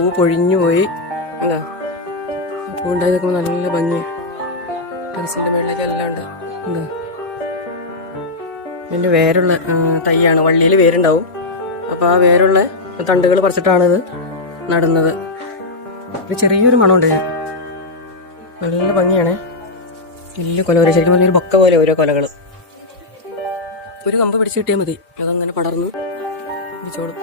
പൂ പൊഴിഞ്ഞു പോയി. എന്താ പൂ ഉണ്ടായി നിൽക്കുമ്പോൾ നല്ല ഭംഗി. ടെറസിന്റെ മേളിലേക്ക് എല്ലാം ഉണ്ട്. എന്താ ഇതിന്റെ വേരുള്ള തൈയാണ്. വള്ളിയിൽ വേരുണ്ടാവും. അപ്പൊ ആ വേരുള്ള തണ്ടുകൾ പറിച്ചിട്ടാണ് ഇത് നടുന്നത്. ഇത് ചെറിയൊരു മണമുണ്ട്. നല്ല ഭംഗിയാണ്. വലിയ കൊല വരെ ശരിക്കും പറഞ്ഞൊരു ബൊക്ക പോലെ ഓരോ കൊലകൾ. ഒരു കമ്പ് പിടിച്ച് കിട്ടിയാൽ മതി, അതങ്ങനെ പടർന്ന് പിടിച്ചോളും.